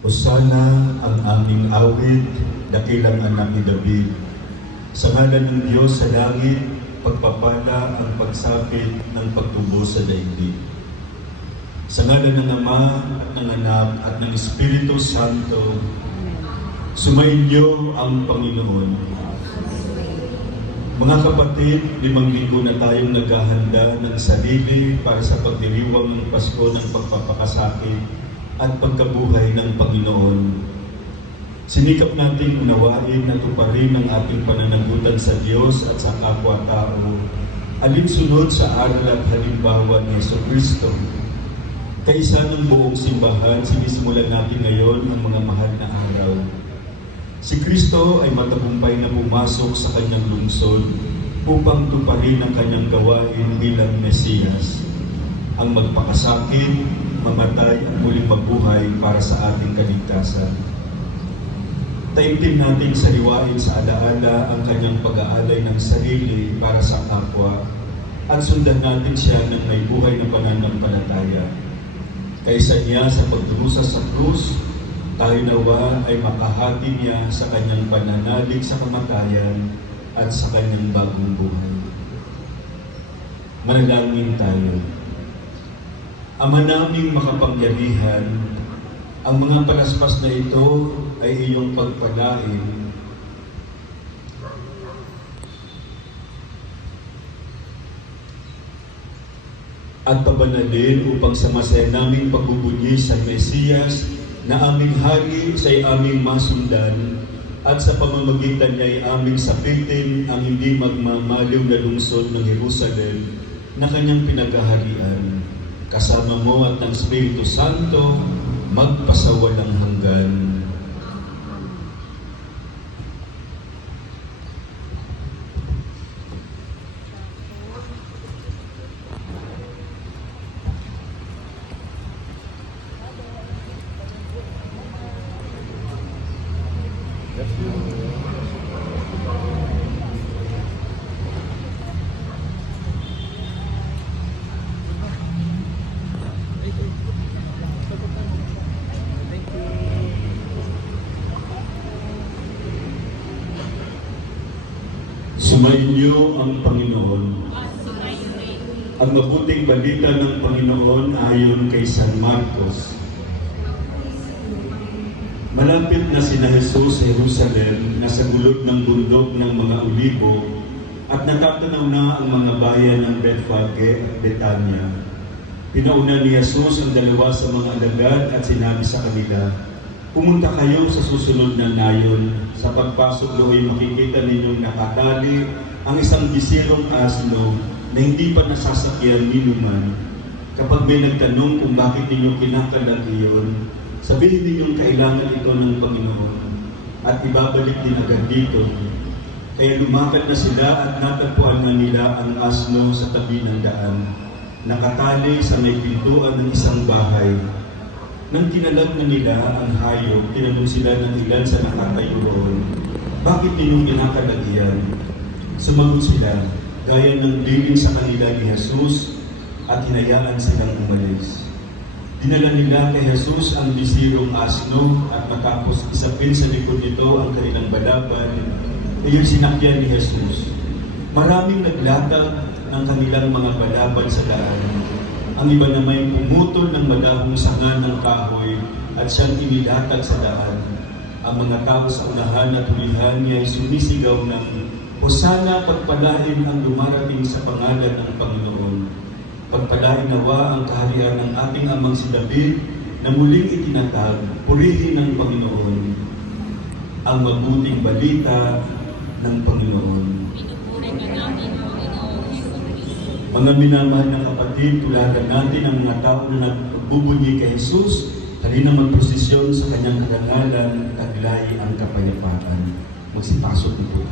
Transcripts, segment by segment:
Hosana ang aming awit, dakilang anak ni David. Sa ngalan ng Diyos sa langit, pagpapala ang pagsapit ng pagtubo sa daigdig. Sa ngalan ng Ama at ng Anak at ng Espiritu Santo, sumainyo ang Panginoon. Mga kapatid, 5 linggo na tayong naghahanda ng sarili para sa pagdiriwang ng Pasko ng pagpapakasakit at pagkabuhay ng Panginoon. Sinikap nating unawain at tuparin ang ating pananagutan sa Diyos at sa kapwa-tao, alinsunod sa aral at halimbawa ni Jesucristo. Kaisa ng buong simbahan, sinisimulan natin ngayon ang mga mahal na araw. Si Kristo ay matagumpay na pumasok sa kanyang lungsod upang tuparin ang kanyang gawain bilang Mesiyas, ang magpakasakit, mamatay at muling mabuhay para sa ating kaligtasan. Taimtim natin sariwain sa alaala ang kanyang pag-aalay ng sarili para sa kapwa at sundan natin siya ng may buhay na pananampalataya. Kaysa niya sa pagdurusa sa krus, tayo nawa ay makahati niya sa kanyang pananalig sa kamatayan at sa kanyang bagong buhay. Manalangin tayo. Ama naming makapangyarihan, ang mga palaspas na ito ay iyong pagpalain at pabanalin upang sa masaya naming pagbubunyi sa Mesiyas na aming hari siya'y aming masundan at sa pamamagitan niya ay aming sapitin ang hindi magmamaliw na lungsod ng Jerusalem na kanyang pinaghaharian. Kasama mo at ng Espiritu Santo, magpasawalang hanggan. Sumainyo ang Panginoon. Ang mabuting balita ng Panginoon ayon kay San Marcos. Malapit na sina Jesus sa Jerusalem, nasa gulod ng bundok ng mga Olibo, at natatanaw na ang mga bayan ng Bethfage at Betania. Pinauna ni Jesus ang dalawa sa mga alagad at sinabi sa kanila, "Pumunta kayo sa susunod na nayon. Sa pagpasok doon makikita ninyong nakatali ang isang bisirong asno na hindi pa nasasakyan ni numan. Kapag may nagtanong kung bakit ninyo kinakalat iyon, sabihin ninyong kailangan ito ng Panginoon at ibabalik din agad dito." Kaya lumakad na sila at natagpuan na nila ang asno sa tabi ng daan, nakatali sa may pintuan ng isang bahay. Nang kinalag na nila ang hayop, tinanong sila ng ilan sa nakatayo roon, "Bakit ninyong kinakalag iyan?" Sumagot sila, gaya ng diling sa kanila ni Jesus, at hinayaan silang umalis. Dinala nila kay Jesus ang bisirong asno at matapos isapin sa likod nito ang kanilang balaban, iyon sinakyan ni Jesus. Maraming naglatag ng kanilang mga balaban sa daan. Ang iba naman pumutol ng madahong sanga ng kahoy at siyang inilatag sa daan. Ang mga tao sa unahan at hulihan niya ay sumisigaw ng, "Hosana, pagpalain ang dumarating sa pangalan ng Panginoon. Pagpalain nawa ang kaharian ng ating amang si David na muling itinatag, purihin ng Panginoon." Ang mabuting balita ng Panginoon. Mga minamahal na kapatid, tuladan natin ang mga tao na nagbubunyi kay Jesus, halina magprosesyon sa kanyang karangalan, taglay ang kapayapaan. Magsipasok nito.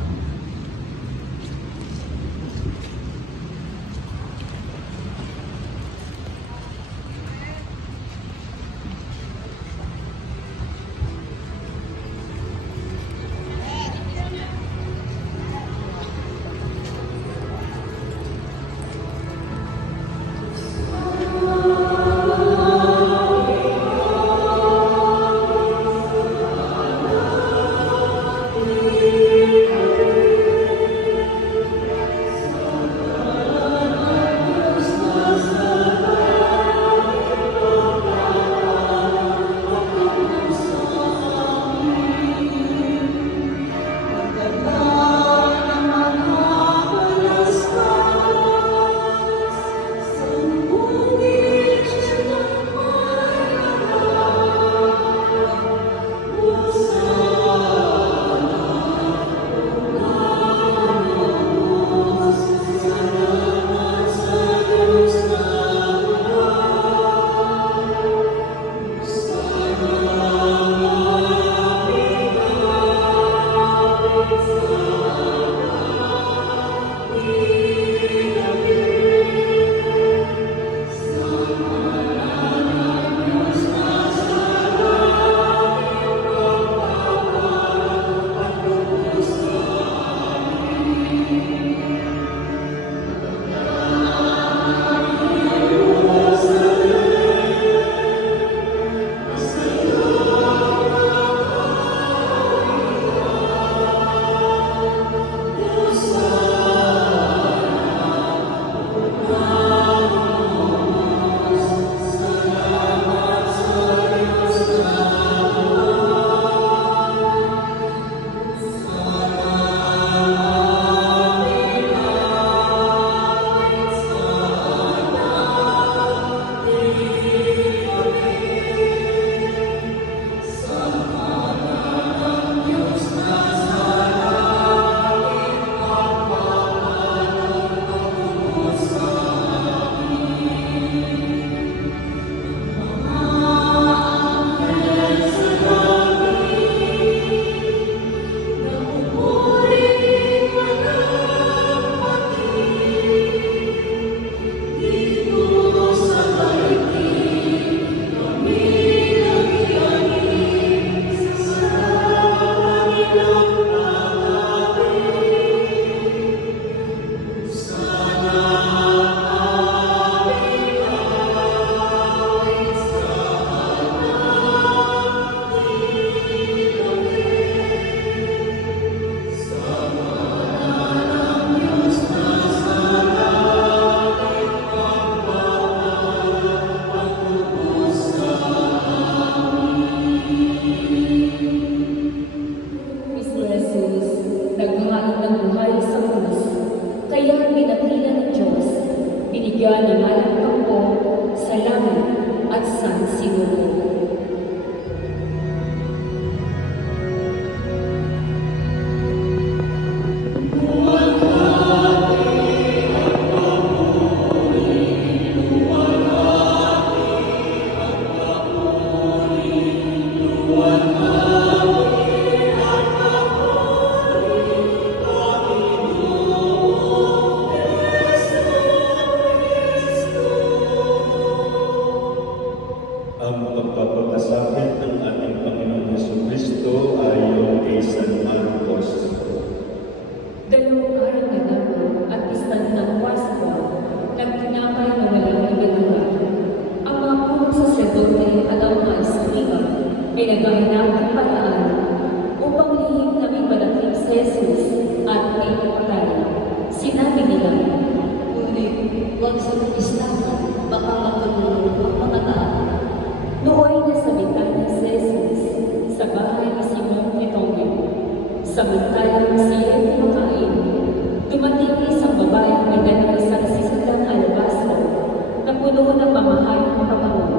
puno ng mamahayang pabango.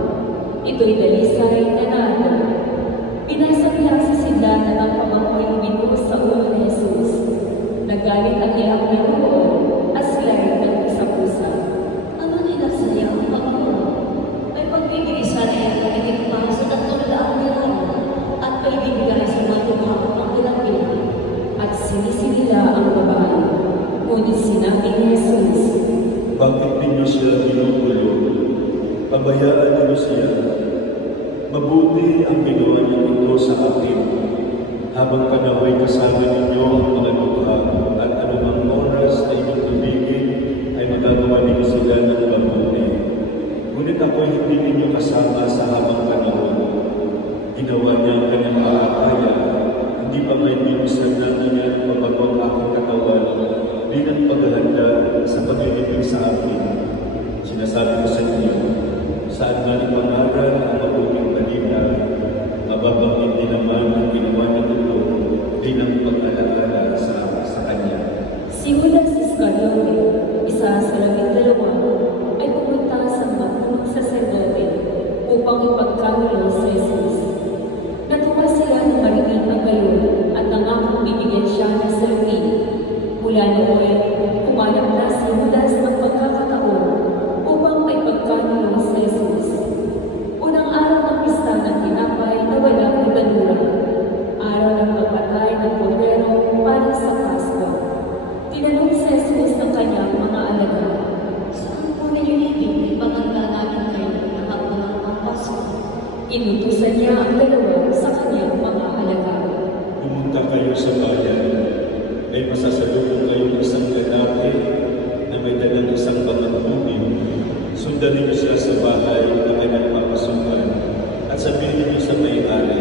Ito'y dalisay na nada. Pinasa niya sa sidlatan ng pabango'y lumino sa ulo ni Jesus. Nagalit ang iyang ninuon at sila'y nag-isa-pusa. Ano ninasaya ang pabango? May pagbibigisa na yan nakitig pa sa 300 bilang at may bibigay sa mga tumaw ang bilang-bilang. At sinisinila ang babae. Ngunit sinabi ni Jesus, Bakit ninyo siya ginugulo? Pabayaan ninyo siya. Mabuti ang ginawa niyo ito sa akin. Habang panahon'y kasama ninyo ang mga dukha at anumang oras na inyong ibigin ay magagawa ninyo sila ng mabuti. Ngunit ako'y hindi ninyo kasama sa habang panahon. Ginawa niya ang kanyang kaakaya. Hindi pa may binusan namin niya ang pabago ang aking katawan bilang paghahanda sa pag-ibig sa akin. Sinasabi ko sa inyo, saan man ipangaral ang mabuting balita, mababanggit din naman ang ginawa niya ito bilang pag-alala sa kanya. si Judas Iscariote, isa sa 12, ay pumunta sa mga punong saserdote upang ipagkagulo sa Jesus. Natuwa sila na marinig ang gayon at nangakong bibigyan siya ng salapi. Mula noon, kumanap na si Judas ng pagkakataon upang may pagkagulo sa Jesus. Unang araw ng pista ng tinapay na walang ibadura, araw ng pagpatay ng kordero para sa Pasko. Tinanong si Jesus ng kanyang mga alagad, Saan po nililibig ipaganda namin kayo ng hapon ng Pasko? inutusan niya ang dalawa sa kanyang mga alagad. Pumunta kayo sa bayan, ay masasalubong kayong isang lalaki na may dalang isang batang tubig. Sundan niyo siya sa bahay na kanyang papasukan at sabihin niyo sa may-ari,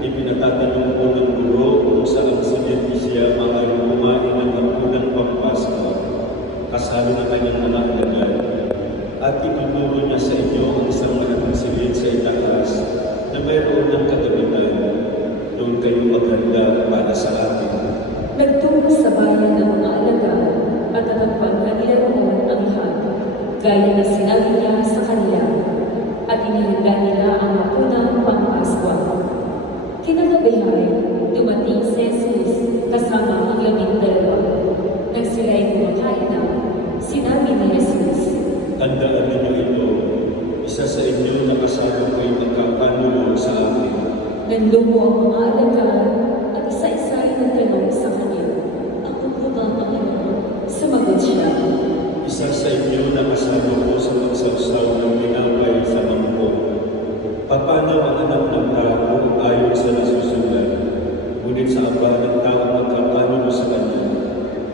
ipinatatanong ko ng guro kung saan siya maaaring kumain ng hapunang Pampasko, kasalo ng kanyang mga alagad. At ituturo niya sa inyo ang isang malaking silid sa itaas na mayroon ng kagabigan. Doon kayo maghanda para sa atin. Nagtungo sa bayan ng mga alagad at natagpuan kanila roon ang lahat, gaya na sinabi niya sa kanila, at inihanda nila ang hapunang Pampasko. Kinagabihan, dumating si Jesus kasama ang 12. Nang sila'y kumakain na, sinabi ni Jesus, Tandaan ninyo ito, isa sa inyo na kasama kayo magkapanulo sa akin. nanlumo ang mga alagad at isa-isa ay nagtanong sa kanya. Ako po ba, Panginoon? Sumagot siya, Isa sa inyo na kasama ko sa pagsawsaw ng tinapay sa mangkok. Papanaw ang anak ng tao ayon sa nasusulat, ngunit sa aba ng tao magkapanulo sa kanya.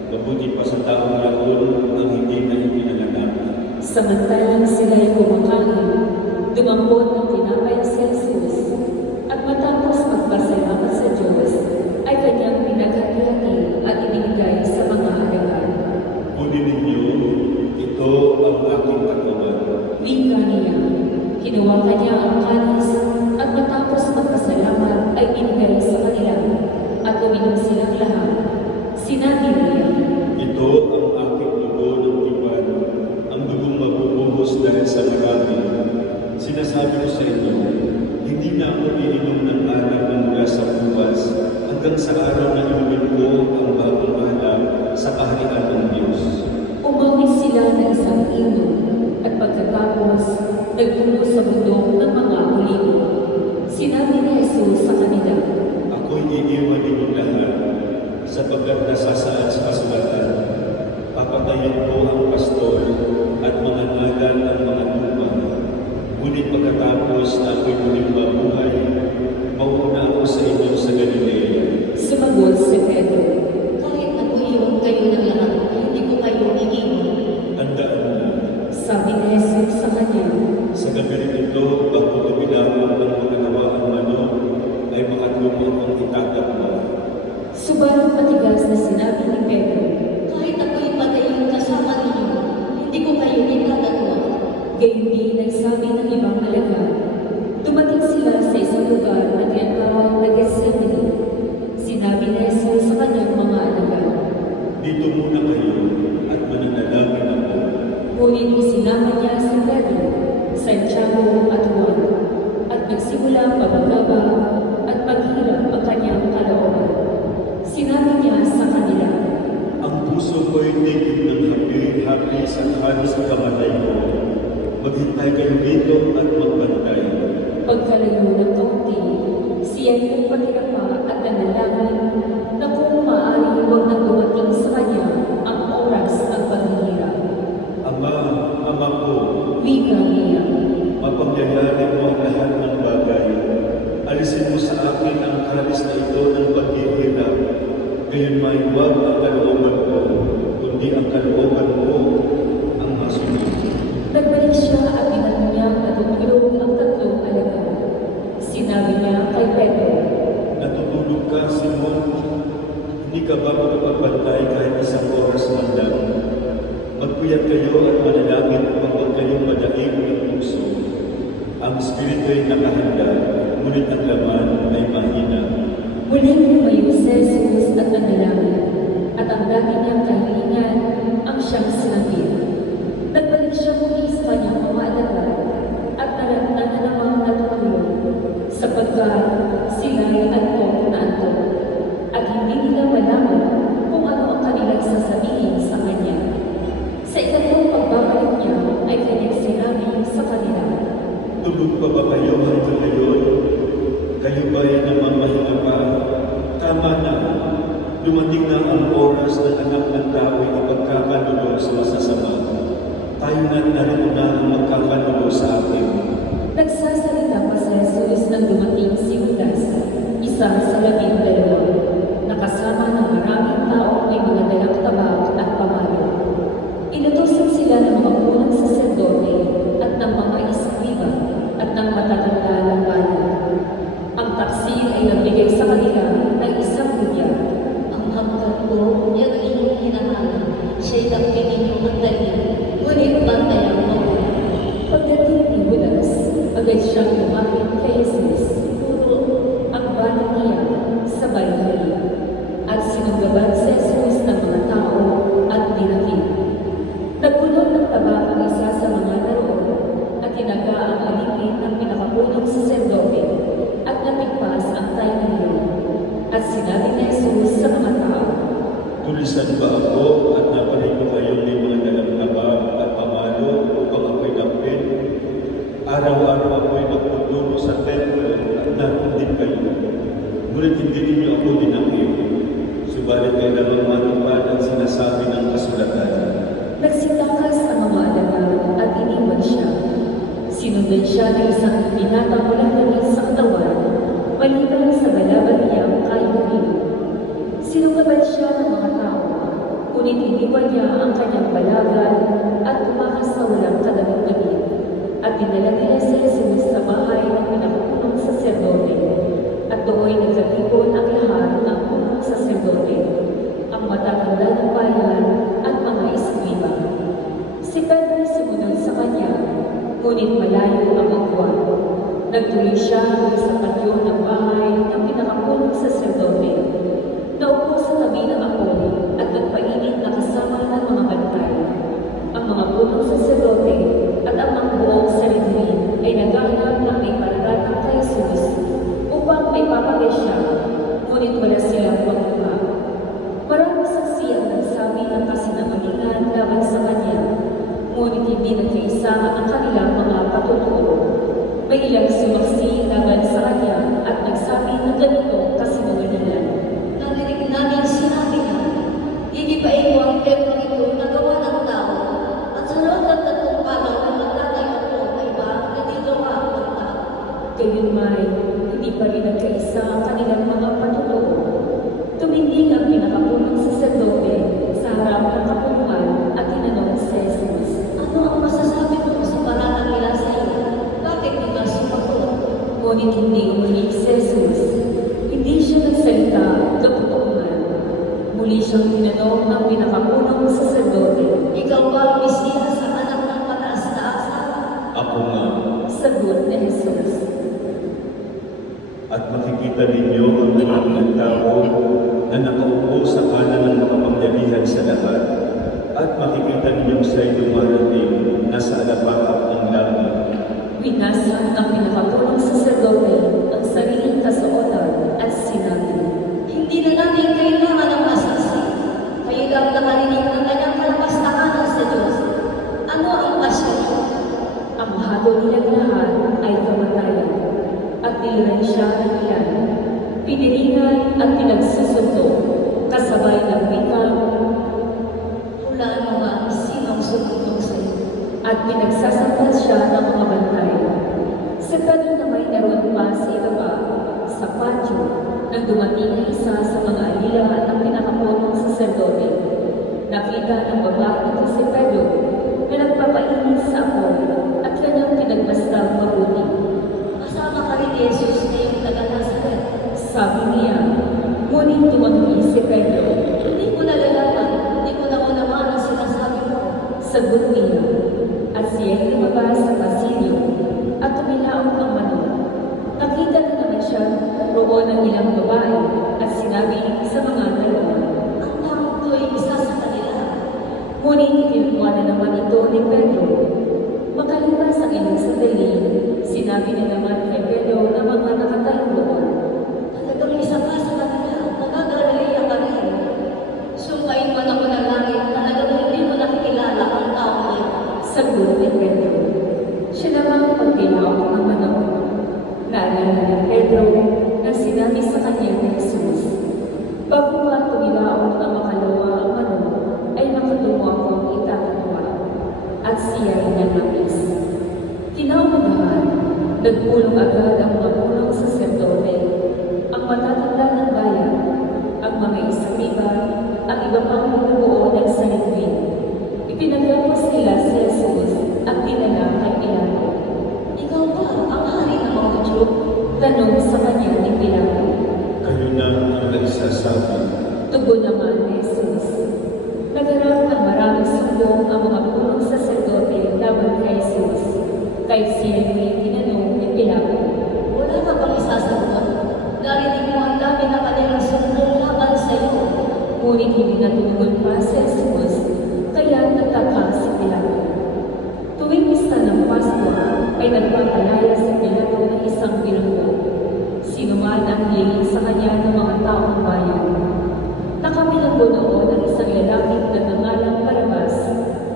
Mabuti pa sa taong yaon ang hindi na ipinanganak. samantalang sila'y kumakain, dumampot ng tinapay si Jesus, at matapos magpasalamat sa Diyos, ay kanyang pinaghati-hati at ibinigay sa mga alagad. Kunin ninyo, ito ang aking katawan. Wika niya, hinuwakan niya ang kanis, at matapos magpasalamat ay binigay sa kanila, at uminom silang lahat. Sinabi niya, Ito ang aking dugo ng tipan, ang dugong mabubuhos dahil sa marami. Sinasabi ko sa inyo, hindi na ako iinom ng alak na mula sa buwas hanggang sa araw na inumin ko ang bagong alak sa kaharian ng Diyos. umawit sila ng isang inom, at pagkatapos, nagtungo sa bundok ng mga olibo. Sinabi ni Jesus sa kanila, Ako'y iiwan ninyong lahat, sapagkat nasasaad sa kasulatan. Papatayin ko ang pastol at mga ngalan ang mga tupa. Ngunit pagkatapos na ako'y muling mabuhay, mauuna ako sa inyo sa Galilea. sumagot si Pedro, Kahit nabuhiwan kayo ng lahat, hindi ko kayo iiwan. Tandaan mo, sabi ni Jesus sa kanya, sa gabi rin ito, bago lumilawan ng magkakawaan manok, ay makatlumang ang itatakbo. subalit matigas na sinabi ni Pedro, Kahit ako'y patayin kasama ninyo, hindi ko kayo itatatawag. gayon din ay sabi ng ibang alagad. Dumating sila sa isang lugar na tinatawag na Gethsemane. Sinabi ni Jesus sa kanyang mga alagad, Dito muna kayo at mananalangin ako. Ngunit isinama niya si Pedro, Santiago at Juan, at nagsimulang mabagaba at maghirap ang kanyang kalooban. Sinabi niya sa kanila, Ang puso ko'y tigil ng hapi sa halos kamatay ko. Maghintay kayo dito at magbantay. pagkalayo ng kaunti, siya'y nagpahirapa at nanalangin na kung maaari huwag nang dumating sa kanya ang oras ng paghihirap. Ama ko, Wika niya, mapangyayari mo ang lahat ng bagay. Alisin mo sa akin ang kalis na ito ng paghihirap. Gayon may huwag ang kalooban ko, kundi ang kalooban mo ang masunod. nagbalik siya at tinanong niya natutulog ang tatlong alagad. Sinabi niya kay Pedro, Natutulog ka, Simon? Hindi ka ba makapagpantay kahit isang oras man lang? Magpuyat kayo at manalangin upang huwag kayong madaig ng puso. Ang espiritu ay nakahanda, ngunit ang laman ay mahina. muling lumayo si Jesus at nanalangin, at ang dati niyang kahilingan ang siyang sinabi. Nagbalik siya muli sa kanyang mga alagad at naratnan na namang natutulog, sapagkat sila ay antok na antok, at hindi nila malaman kung ano ang kanilang sasabihin sa kanya. Sa ikatlong pagbabalik niya ay kanyang sinabi sa kanila, Tulog pa ba kayo hanggang ngayon? Kayo ba ay namamahinga pa? Tama na. Dumating na ang oras ng anak ng tao ay ipagkakalulong sa masasama. Tayo na narito na ang magkakalulo sa atin. Nagsasalita pa si Jesus nang dumating si Judas, isa sa 12, nakasama ng maraming tao ay mga dalang tabak at pamalo. Inutusan sila ng mga unang saserdote at ng mga iskriba at ng matatanda ng bayan. Ang taksil ay nagbigay sa kanila ng isang bunyag. Ang hanggat ko, yung inyong hinahanap, siya'y nagpili ng mandali, ngunit bantayan mo. Pagdating ni Judas, agad siyang lumapit kay Jesus. Puro ang balang niya sa bayhali. At sinunggaban si Jesus ng mga tao at dinakip. Nagpunot ng tabak ang isa sa mga naroon at tinaga ang alipin ng pinakapunong saserdote at natigpas ang tayo niya. At sinabi ni Jesus sa mga tao, Tulisan ba ako at napanig ko kayong may mga dalang tabak at pamalo upang ako'y dapin? Araw-araw ako'y nagputungo sa templo at naroon din kayo. Ngunit hindi ninyo ako dinakip. Subalit kayo namang matupad ang sinasabi ng kasulatan. Nagsitakas ang mga alagad at iniwan siya. Sinundan siya ng isang binata mula namin sa katawan, maliban sa balaban niyang kayuhin. Sinunggaban siya ng mga tao, ngunit iniwan niya ang kanyang balagan at tumakas sa walang kadamit-damit. At dinala nila si Jesus sa bahay ng pinakapunong saserdote. At doon nagkatipon ang lahat ng punong saserdote, ang matatanda ng bayan at mga iskriba. Si Pedro sumunod sa kanya, ngunit malayo ang magwan. Nagtuloy siya sa patio ng bahay ng pinakapunong saserdote. Naupo sa tabi ng apoy at nagpainit na kasama ng mga bantay. Ang mga punong saserdote at ang mga buong Sanhedrin ay naghahanap ng may pararatang kay Jesus upang may papagay siya, ngunit wala silang pagkuha. Marami saksi ang nagsabi ng kasinungalingan laban sa kanya, ngunit hindi nagkaisa ang kanilang mga patuturo. May ilang sumaksi laban sa kanya at nagsabi ng ganitong kasinungalingan. Narinig namin sinabi niya, hindi ba ito ang templo ito na gawa ng tao? At sa loob ng tatlong palaw na magtatayo po na iba na di gawa ng tao. Gayunmay, hindi pa rin nagkaisa ang kanilang mga patuturo. Tumindig ang pinakapunong saserdote sa harap ng kapuluan at tinanong si Jesus. Ano ang masasabi mo sa paratang nila sa iyo? Bakit di ka sumagot? Ngunit hindi umulit si Jesus. Hindi siya nagsalita, kaputungan. Muli siyang tinanong ng pinakapunong saserdote. Ikaw ba ang Mesiyas sa anak ng mataas-taasa? Ako nga. Sagot ni Jesus. At makikita ninyo ang anak ng tao na nakaupo sa kanan ng makapangyarihan sa lahat. At makikita ninyong siya'y dumarating nasa alapaap ng langit. Winasa ng pinakapulong saserdote ang sariling kasuotan at sinabi, Hindi na natin kailangan ng masasi. Kayo lang nakarinig ng kanyang kalapastanganan sa Diyos. Ano ang pasyon? ang hatol nilang lahat ay kamatayan, at niliran siya ng ilan. Pinilingan at pinagsusunod, kasabay ng wikang Hulaan mo nga sinong sumutong sa iyo. at pinagsasampas siya ng mga bantay. Sa tanong na may naroon pa sa ibaba, sa patio, nang dumating ang isa sa mga alila ng pinakapulong saserdote. Nakita ng babae nito si Pedro na nagpapainit sa apoy at kanyang pinagmastang mabuti. Kasama ka rin ni Jesus na yung taga-Nazaret. Sabi niya, ngunit tumanggi si Pedro. Hindi ko nalalaman, hindi ko na unaman ang sinasabi mo. Sagot niya, at siya'y lumabas sa pasilyo at tumilaong ang manok. Nakita na naman siya roon ng ilang babae at sinabi sa mga dalawa, Ang tamang to ay isa sa kanila. ngunit kinuha na naman ito ni Pedro. Makalipas ang ilang sandali, sinabi na naman kay Pedro na mga nakatayong roon. Talagang isa ka sa kanila, nagagalaya ka rin. Sumpain man ako ng langit, talagang hindi mo nakikilala ang taong iyon. Sagot ni Pedro. Siya namang pagkilawak ng manok. Naalala ni Pedro na sinabi sa kanya ni Jesus, bago pa tumilaong ang makalawa ang manok, ay makatungo akong itatatawa. At siya ay nangapis. Kinaunahan, nagpulong agad ang mga punong saserdote, ang matatanda ng bayan, ang mga iskriba, ang iba pang binubuo ng sanlibutan. Ipinagapos nila si Jesus at dinala kay Pilato. Ikaw ba ang hari ng mga Hudyo? Tanong sa kanya ni Pilato. Kayo na ang nagsasabi. Tugon naman ni Jesus. Nagharap ng maraming sumbong ang mga punong saserdote laban kay Jesus. Kay siya may tinanong ni Pilato. Wala ka bang isasagot? Narinig mo ang dami na kanilang sumbong laban sa iyo. Ngunit hindi natugon pa si Jesus, kaya nagtaka si Pilato. Tuwing pista ng Pasko ay nagpapalaya si Pilato ng isang bilanggo. Sino man ang hiling sa kanya ng mga taong bayan. Nakabilanggo noon ang isang lalaking nagngangalang Barabas,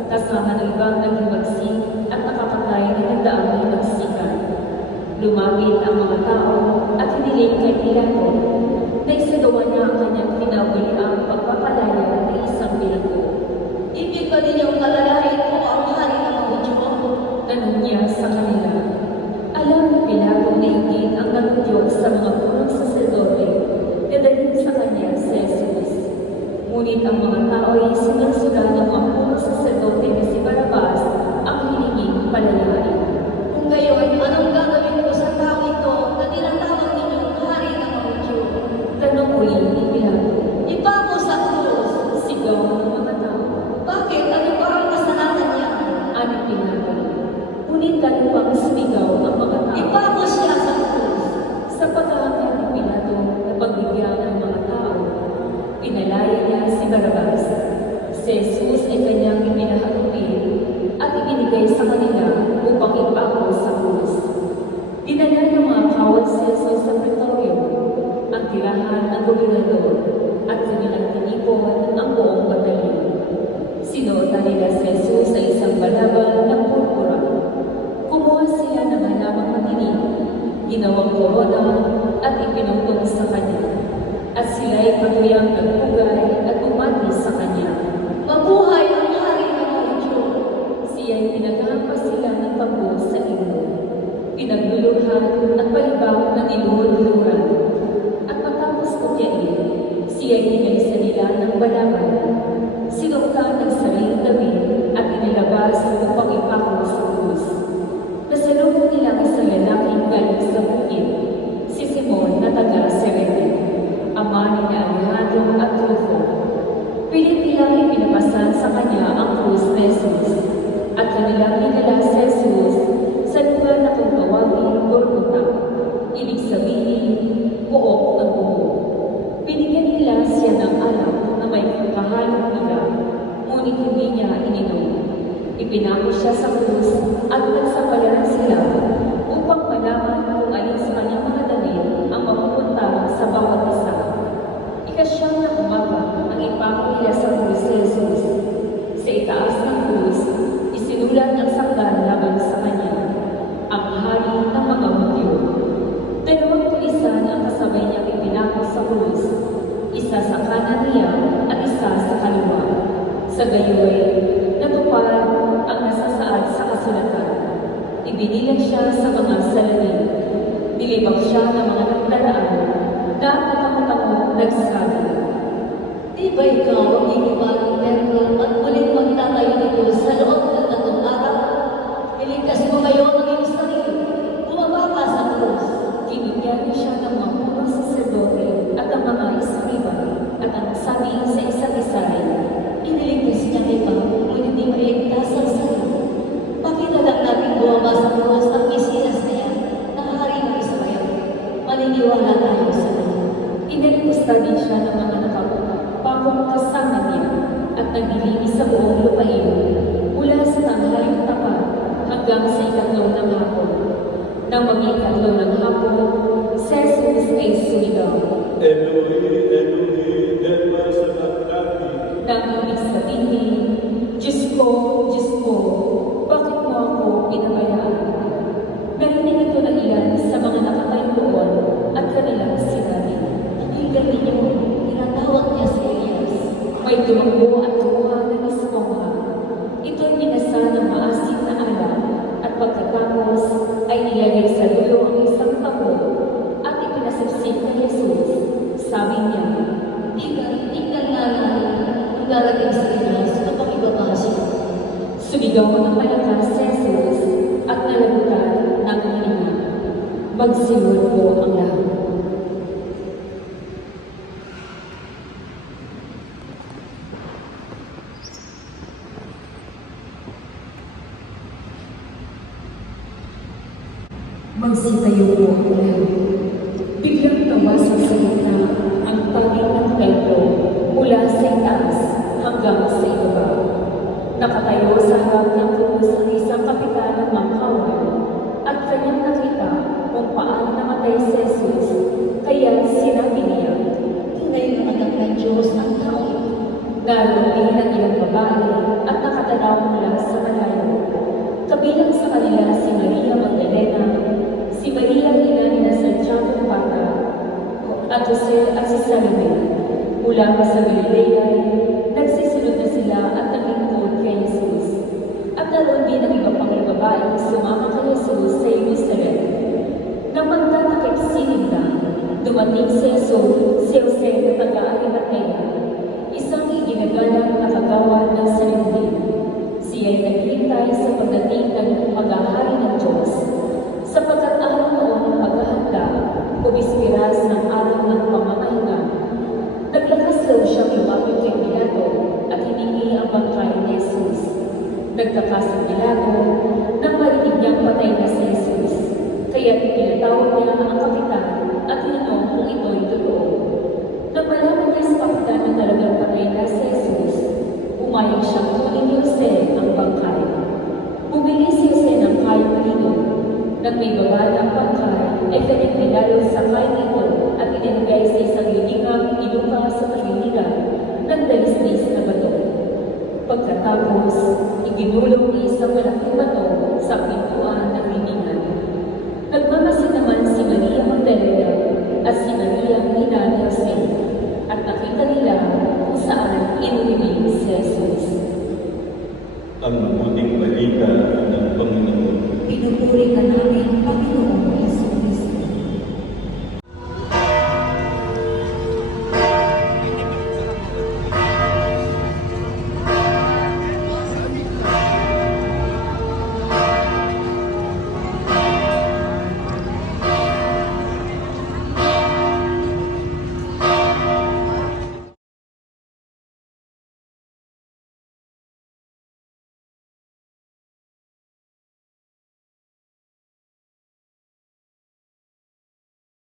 kasama ng ibang naghimagsik at nakakatay na nagdaang himagsikan. Lumapit ang mga tao at hiniling kay Pilato na isagawa niya ang kanyang pinauliang pagpapalaya ng isang bilanggo. Ibig ba ninyong kalalahin ko ang hari ng mga Hudyo? Tanong niya sa kanila. Alam ni Pilato na higit ang nagudyok sa mga punong saserdote na dalhin sa kanya si Jesus. Ngunit ang mga tao ay sinunsulan ng mga punong saserdote na si Barabas ang hilinging palayain. Kung gayon, anong gagawin ko sa tao ito na tinatawag ninyong hari ng mga Hudyo? Tanong uli ni Pilato. Ipako sa krus. Sigaw ng mga tao. Bakit? Ano ba ang kasalanan niya? Ani Pilato. Ngunit lalo pang sumigaw ang mga tao. Ipako siya sa krus. Sa pagkakataon ni Pilato na pagbigyan ng mga tao, pinalaya niya si Barabas. Si Jesus ay kanyang ipinahagupin at ibinigay sa kanila upang ipako sa krus. Dinala ng mga kawal si Jesus sa pretorio, ang tirahan ng gobernador at kanilang tinipon ang buong batalyon. Sinuotan nila si Jesus sa isang balabal ng purpura. Kumuha sila ng halamang matinig, ginawang korona at ipinutong sa kanya. At sila'y patuyang nagpugay at umati sa kanya. Mabuhay ang hari ng mga Hudyo. Siya'y pinaghampas sila ng tambo sa ilog. Pinagluluhan at palibang na niluhod-luhan. At matapos kutyain, siya'y inalisa nila ng balabal. Sinuktan ng sariling damit at inilabas upang ipako sa krus. Nasalubong nila ang isang lalaking galing sa bukid, si Simon na taga Cirene, ama ni Alejandro at Rufo. Pilit nilang ipinapasan sa kanya ang krus ni Jesus at kanilang inala si Jesus sa lugar na kung tawagin Golgotha, ibig sabihin, buok ng buo. Binigyan nila siya ng Ipinako siya sa krus at nagsapalaran sila upang malaman kung alin sa kanyang mga damit ang mapupunta sa bawat isa. Ikasyam na umaga ang ipako nila sa krus si Jesus. Sa itaas ng krus, isinulat ang sanggal laban sa kanya, ang hari ng mga Hudyo. Dalawang tulisan ang kasabay niyang ipinako sa krus, isa sa kanan niya at isa sa kaliwa. Sa gayoy, natupad ang nasasaad sa kasulatan. Ibinilang siya sa mga salamin. Nilibang siya ng mga nagdaraan na katakot-takot nagsasabi, Di ba ikaw ang igiba ng templo at muling magtatayo nito sa loob ng 3 araw? Iligtas mo ngayon ang iyong sarili. Bumaba ka sa krus. Kinigyan siya ng mga punong saserdote at ang mga iskriba at ang sabi sa isa't isa ay, Iniligtas niya kita, ngunit di mailigtas ang sarili. Bakit na lang natin bumaba sa krus ang Mesiyas na yan, na hari ng Israel? Maniniwala tayo sa kanya. Inalimusta din siya ng mga nakapakong kasama niya at naglilinis sa buong lupain mula sa tanghaling tapat hanggang sa ikatlong ng hapon. Nang mag-ikatlo ng hapon, si Jesus ay sumigaw. Elohi, Elohi, lema sabachthani. Nang ibig sabihin, Diyos ko, bakit mo ako pinabayaan? Narinig ito ng ilan sa mga nakatayo doon at kanilang sinabi, Pakinggan ninyo, tinatawag niya si Elias. may tumakbo at kumuha ng esponja. Ito'y binasa ng maasim na alak at pagkatapos ay nilagay sa dulo ang isang tabo at ipinasipsip kay Jesus. Sabi niya, Tingnan nga natin ang darating sa Elias kapag ibaba siya. sumigaw ng malakas si Jesus at nalabutan ng hininga. Magsimul po ang lahat. Magsitayo po ang lahat. Biglang tawasan sa gitna ang tanging ng templo mula sa itaas hanggang sa ibaba. Nakatayo sa harap ng krus ang isang kapitan ng mga kawal at kanyang nakita kung paano namatay si Jesus. Kaya sinabi niya, Tunay na anak ng Diyos ang tao ito. naroon din ang ilang babae at nakatanaw mula sa malayo. Kabilang sa kanila si Maria Magdalena, si Maria ina ni Santiago Bata, at Jose at si Salome. Mula pa sa Galilea, nagsisunod na sila at naglingkod kay Jesus. At naroon din ang iba pang babae sumama kay Jesus sa Jerusalem. Nang magtatakip sining na, dumating si Jesus, si Jose na taga-Arimatea, isang iginagalang na kagawa ng salindin. Siya'y naghintay sa pagdating ng paghahari ng Diyos. Sapagkat araw noon ang paghahanda, umispiras ng araw ng pamamahinga. Naglakas daw siyang lumapit kay Pilato at hiningi ang bangkay ni Jesus. Nagtaka si Pilato nang marinig niyang patay na si Jesus. Kaya pinatawag niya ang kapitan at tinanong kung ito'y totoo. Nang malaman niya sa kapitan na talagang patay na si Jesus, umayag siyang kunin ni Jose ang bangkay. Bumili si Jose ng kayong lino. Nang may baba ng bangkay, ay kanyang pinalo sa kain ito at inilagay sa isang liningang inuka sa pagiliran ng dalisnis na bato. Pagkatapos, iginulong ni isang malaking bato sa pintuan